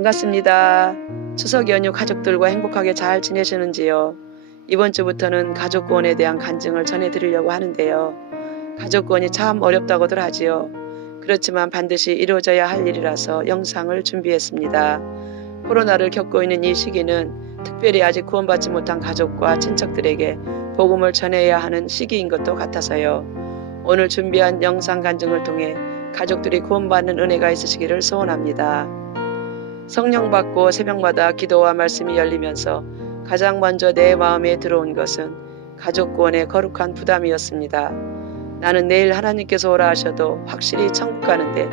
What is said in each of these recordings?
반갑습니다. 추석 연휴 가족들과 행복하게 잘 지내시는지요? 이번 주부터는 가족구원에 대한 간증을 전해드리려고 하는데요. 가족구원이 참 어렵다고들 하지요. 그렇지만 반드시 이루어져야 할 일이라서 영상을 준비했습니다. 코로나를 겪고 있는 이 시기는 특별히 아직 구원받지 못한 가족과 친척들에게 복음을 전해야 하는 시기인 것도 같아서요. 오늘 준비한 영상 간증을 통해 가족들이 구원받는 은혜가 있으시기를 소원합니다. 성령 받고 새벽마다 기도와 말씀이 열리면서 가장 먼저 내 마음에 들어온 것은 가족 구원의 거룩한 부담이었습니다. 나는 내일 하나님께서 오라 하셔도 확실히 천국 가는데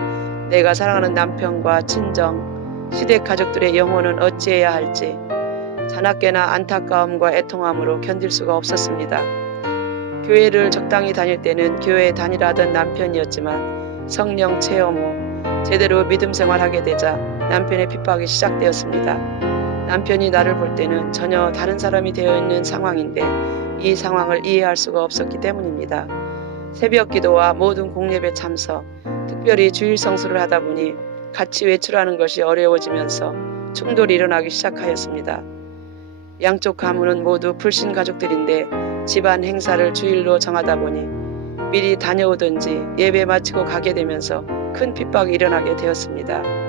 내가 사랑하는 남편과 친정, 시댁 가족들의 영혼은 어찌해야 할지 자나깨나 안타까움과 애통함으로 견딜 수가 없었습니다. 교회를 적당히 다닐 때는 교회에 다니라던 남편이었지만 성령 체험 후 제대로 믿음 생활하게 되자 남편의 핍박이 시작되었습니다. 남편이 나를 볼 때는 전혀 다른 사람이 되어 있는 상황인데 이 상황을 이해할 수가 없었기 때문입니다. 새벽 기도와 모든 공예배 참석, 특별히 주일 성수를 하다 보니 같이 외출하는 것이 어려워지면서 충돌이 일어나기 시작하였습니다. 양쪽 가문은 모두 불신 가족들인데 집안 행사를 주일로 정하다 보니 미리 다녀오든지 예배 마치고 가게 되면서 큰 핍박이 일어나게 되었습니다.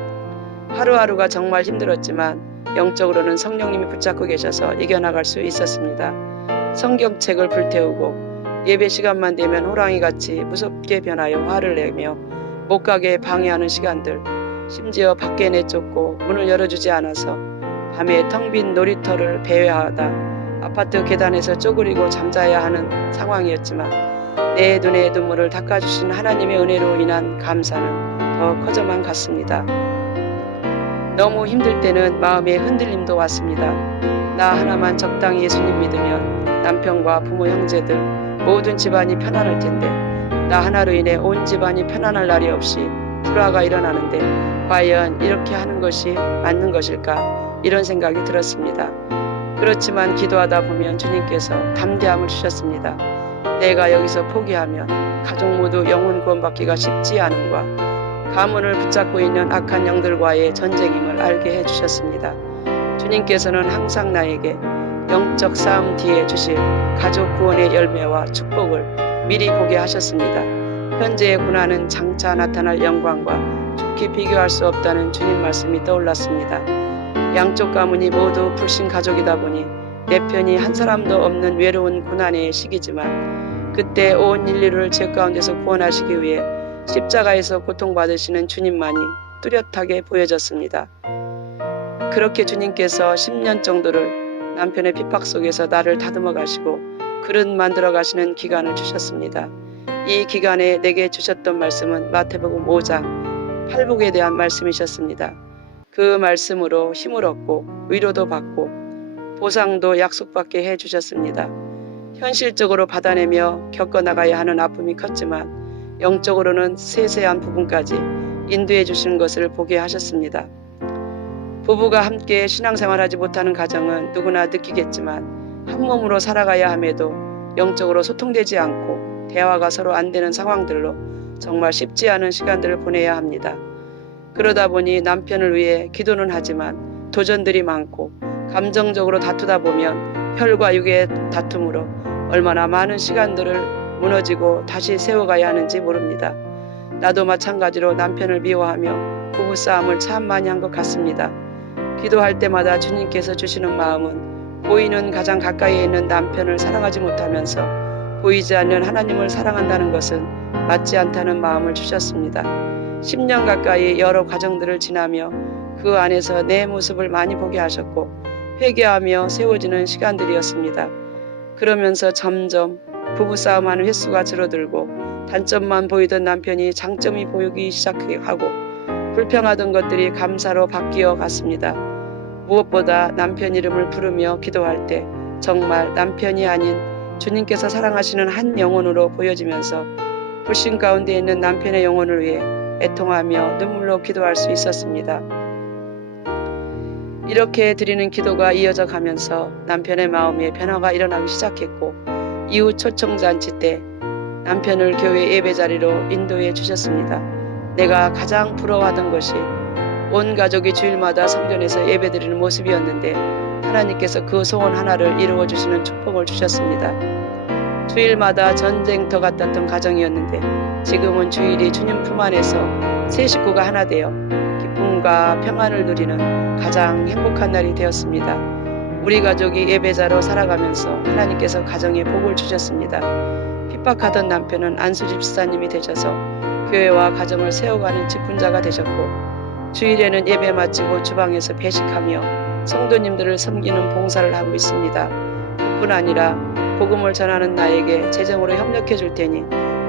하루하루가 정말 힘들었지만 영적으로는 성령님이 붙잡고 계셔서 이겨나갈 수 있었습니다. 성경책을 불태우고 예배 시간만 되면 호랑이같이 무섭게 변하여 화를 내며 못 가게 방해하는 시간들, 심지어 밖에 내쫓고 문을 열어주지 않아서 밤에 텅 빈 놀이터를 배회하다 아파트 계단에서 쪼그리고 잠자야 하는 상황이었지만 내 눈의 눈물을 닦아주신 하나님의 은혜로 인한 감사는 더 커져만 갔습니다. 너무 힘들 때는 마음의 흔들림도 왔습니다. 나 하나만 적당히 예수님 믿으면 남편과 부모 형제들 모든 집안이 편안할 텐데 나 하나로 인해 온 집안이 편안할 날이 없이 불화가 일어나는데 과연 이렇게 하는 것이 맞는 것일까 이런 생각이 들었습니다. 그렇지만 기도하다 보면 주님께서 담대함을 주셨습니다. 내가 여기서 포기하면 가족 모두 영혼 구원받기가 쉽지 않음과 가문을 붙잡고 있는 악한 영들과의 전쟁임을 알게 해주셨습니다. 주님께서는 항상 나에게 영적 싸움 뒤에 주실 가족 구원의 열매와 축복을 미리 보게 하셨습니다. 현재의 고난은 장차 나타날 영광과 좋게 비교할 수 없다는 주님 말씀이 떠올랐습니다. 양쪽 가문이 모두 불신 가족이다 보니 내 편이 한 사람도 없는 외로운 고난의 시기지만 그때 온 인류를 죄 가운데서 구원하시기 위해 십자가에서 고통받으시는 주님만이 뚜렷하게 보여졌습니다. 그렇게 주님께서 10년 정도를 남편의 핍박 속에서 나를 다듬어 가시고 그릇 만들어 가시는 기간을 주셨습니다. 이 기간에 내게 주셨던 말씀은 마태복음 5장 팔복에 대한 말씀이셨습니다. 그 말씀으로 힘을 얻고 위로도 받고 보상도 약속받게 해주셨습니다. 현실적으로 받아내며 겪어나가야 하는 아픔이 컸지만 영적으로는 세세한 부분까지 인도해 주시는 것을 보게 하셨습니다. 부부가 함께 신앙생활하지 못하는 가정은 누구나 느끼겠지만 한 몸으로 살아가야 함에도 영적으로 소통되지 않고 대화가 서로 안 되는 상황들로 정말 쉽지 않은 시간들을 보내야 합니다. 그러다 보니 남편을 위해 기도는 하지만 도전들이 많고 감정적으로 다투다 보면 혈과 육의 다툼으로 얼마나 많은 시간들을 무너지고 다시 세워가야 하는지 모릅니다. 나도 마찬가지로 남편을 미워하며 부부싸움을 참 많이 한 것 같습니다. 기도할 때마다 주님께서 주시는 마음은 보이는 가장 가까이에 있는 남편을 사랑하지 못하면서 보이지 않는 하나님을 사랑한다는 것은 맞지 않다는 마음을 주셨습니다. 10년 가까이 여러 과정들을 지나며 그 안에서 내 모습을 많이 보게 하셨고 회개하며 세워지는 시간들이었습니다. 그러면서 점점 부부싸움하는 횟수가 줄어들고 단점만 보이던 남편이 장점이 보이기 시작하고 불평하던 것들이 감사로 바뀌어 갔습니다. 무엇보다 남편 이름을 부르며 기도할 때 정말 남편이 아닌 주님께서 사랑하시는 한 영혼으로 보여지면서 불신 가운데 있는 남편의 영혼을 위해 애통하며 눈물로 기도할 수 있었습니다. 이렇게 드리는 기도가 이어져 가면서 남편의 마음에 변화가 일어나기 시작했고 이후 초청잔치 때 남편을 교회 예배 자리로 인도해 주셨습니다. 내가 가장 부러워하던 것이 온 가족이 주일마다 성전에서 예배드리는 모습이었는데 하나님께서 그 소원 하나를 이루어 주시는 축복을 주셨습니다. 주일마다 전쟁터 같았던 가정이었는데 지금은 주일이 주님 품 안에서 세 식구가 하나 되어 기쁨과 평안을 누리는 가장 행복한 날이 되었습니다. 우리 가족이 예배자로 살아가면서 하나님께서 가정에 복을 주셨습니다. 핍박하던 남편은 안수 집사님이 되셔서 교회와 가정을 세워가는 직분자가 되셨고 주일에는 예배 마치고 주방에서 배식하며 성도님들을 섬기는 봉사를 하고 있습니다. 그뿐 아니라 복음을 전하는 나에게 재정으로 협력해 줄 테니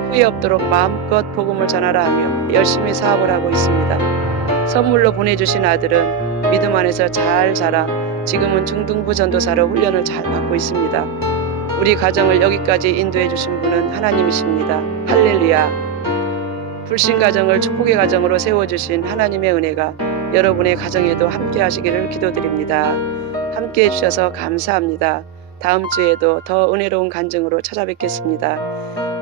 후회 없도록 마음껏 복음을 전하라 하며 열심히 사업을 하고 있습니다. 선물로 보내주신 아들은 믿음 안에서 잘 자라 지금은 중등부 전도사로 훈련을 잘 받고 있습니다. 우리 가정을 여기까지 인도해 주신 분은 하나님이십니다. 할렐루야. 불신 가정을 축복의 가정으로 세워주신 하나님의 은혜가 여러분의 가정에도 함께 하시기를 기도드립니다. 함께 해주셔서 감사합니다. 다음 주에도 더 은혜로운 간증으로 찾아뵙겠습니다.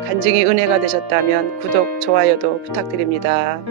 간증이 은혜가 되셨다면 구독, 좋아요도 부탁드립니다.